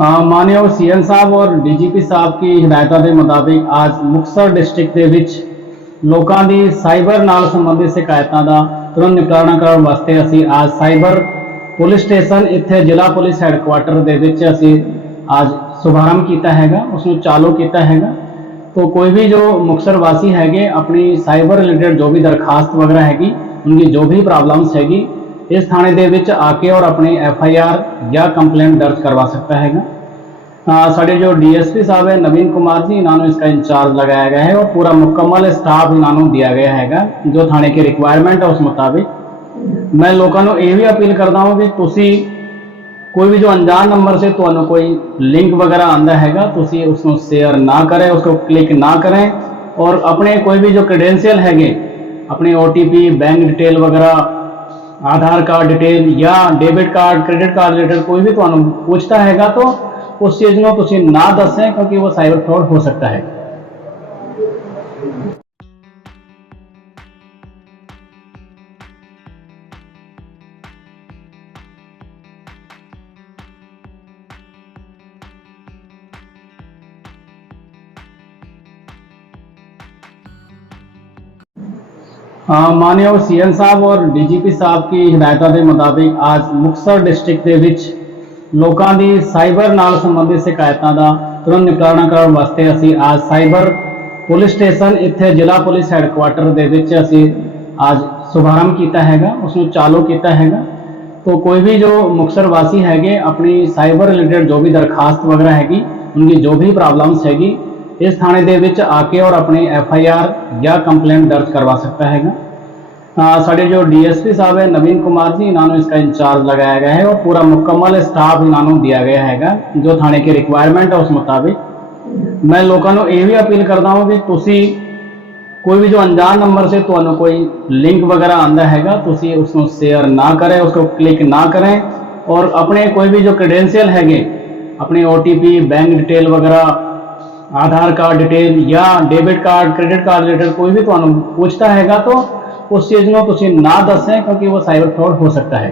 ਮਾਨਯੋਗ ਸੀਐਮ ਸਾਹਿਬ ਔਰ ਡੀਜੀਪੀ ਸਾਹਿਬ ਕੀ ਹਦਾਇਤਾਂ ਦੇ ਮੁਤਾਬਿਕ ਅੱਜ ਮੁਕਸਰ ਡਿਸਟ੍ਰਿਕਟ ਦੇ ਵਿੱਚ ਲੋਕਾਂ ਦੀ ਸਾਈਬਰ ਨਾਲ ਸੰਬੰਧਿਤ ਸ਼ਿਕਾਇਤਾਂ ਦਾ ਤੁਰੰਤ ਨਿਪਟਾਰਾ ਕਰਨ ਵਾਸਤੇ ਅਸੀਂ ਅੱਜ ਸਾਈਬਰ ਪੁਲਿਸ ਸਟੇਸ਼ਨ, ਇੱਥੇ ਜ਼ਿਲ੍ਹਾ ਪੁਲਿਸ ਹੈੱਡਕੁਆਰਟਰ ਦੇ ਵਿੱਚ ਅਸੀਂ ਅੱਜ ਸ਼ੁਭਾਰੰਭ ਕੀਤਾ ਹੈਗਾ ਉਸ ਨੂੰ ਚਾਲੂ ਕੀਤਾ ਹੈਗਾ। ਤੋ ਕੋਈ ਵੀ ਜੋ ਮੁਕਸਰ ਵਾਸੀ ਹੈਗੇ, ਆਪਣੀ ਸਾਈਬਰ ਰਿਲੇਟਡ ਜੋ ਵੀ ਦਰਖਾਸਤ ਵਗੈਰਾ ਹੈਗੀ ਉਨਕੀ ਜੋ ਵੀ ਪ੍ਰੋਬਲਮਸ ਹੈਗੀ इस थाने के आके और अपनी एफ़ आई आर या कंप्लेट दर्ज करवा सकता है साढ़े जो डी एस पी साहब है, नवीन कुमार जी इन्होंने इसका इंचार्ज लगाया गया है और पूरा मुकम्मल स्टाफ इन्होंने दिया गया है जो थाने की रिक्वायरमेंट है उस मुताबिक। मैं लोगों को यह भी अपील करता हूँ भी तुम कोई भी जो अनजान नंबर से तो कोई लिंक वगैरह आंदा हैगा तुम उसको शेयर ना करें, उसको क्लिक ना करें और अपने कोई भी जो क्रेडेंशियल है अपने O T P bank detail वगैरह ਆਧਾਰ ਕਾਰਡ ਡਿਟੇਲ ਜਾਂ debit card credit card related ਕੋਈ ਵੀ ਤੁਹਾਨੂੰ ਪੁੱਛਦਾ ਹੈਗਾ ਤਾਂ ਉਸ ਚੀਜ਼ ਨੂੰ ਤੁਸੀਂ ਨਾ ਦੱਸੇਂ ਕਿਉਂਕਿ ਉਹ ਸਾਈਬਰ ਫਰਾਡ ਹੋ ਸਕਦਾ ਹੈ ਮਾਨਯੋਗ ਸੀਐਮ ਸਾਹਿਬ ਔਰ ਡੀਜੀਪੀ ਸਾਹਿਬ ਕੀ ਹਦਾਇਤਾਂ ਦੇ ਮੁਤਾਬਿਕ ਅੱਜ ਮੁਕਸਰ ਡਿਸਟ੍ਰਿਕਟ ਦੇ ਵਿੱਚ ਲੋਕਾਂ ਦੀ ਸਾਈਬਰ ਨਾਲ ਸੰਬੰਧਿਤ ਸ਼ਿਕਾਇਤਾਂ ਦਾ ਤੁਰੰਤ ਨਿਪਟਾਰਾ ਕਰਨ ਵਾਸਤੇ ਅਸੀਂ ਅੱਜ ਸਾਈਬਰ ਪੁਲਿਸ ਸਟੇਸ਼ਨ, ਇੱਥੇ ਜ਼ਿਲ੍ਹਾ ਪੁਲਿਸ ਹੈੱਡਕੁਆਰਟਰ ਦੇ ਵਿੱਚ ਅਸੀਂ ਅੱਜ ਸ਼ੁਭਾਰੰਭ ਕੀਤਾ ਹੈਗਾ ਉਸ ਨੂੰ ਚਾਲੂ ਕੀਤਾ ਹੈਗਾ। ਤੋਂ ਕੋਈ ਵੀ ਜੋ ਮੁਕਸਰ ਵਾਸੀ ਹੈਗੇ, ਆਪਣੀ ਸਾਈਬਰ ਰਿਲੇਟਡ ਜੋ ਵੀ ਦਰਖਾਸਤ ਵਗੈਰਾ ਹੈਗੀ ਉਨਕੀ ਜੋ ਵੀ ਪ੍ਰੋਬਲਮਸ ਹੈਗੀ इस थाने के आके और अपनी एफ़ आई आर या कंप्लेट दर्ज करवा सकता है साढ़े जो डी एस पी साहब है, नवीन कुमार जी इन्होंने इसका इंचार्ज लगाया गया है और पूरा मुकम्मल स्टाफ इन्हों दिया गया है जो थाने की रिक्वायरमेंट है उस मुताबिक। मैं लोगों को यह भी अपील करता हूँ भी तुम कोई भी जो अनजान नंबर से तो कोई लिंक वगैरह आंदा हैगा तुम उसको शेयर ना करें, उसको क्लिक ना करें और अपने कोई भी जो क्रडेंशियल है अपने O T P bank detail वगैरह आधार कार्ड डिटेल या debit card, credit card related कोई भी तो तुम पूछता है तो उस चीज़ में ना दसें क्योंकि वो साइबर फ्रॉड हो सकता है।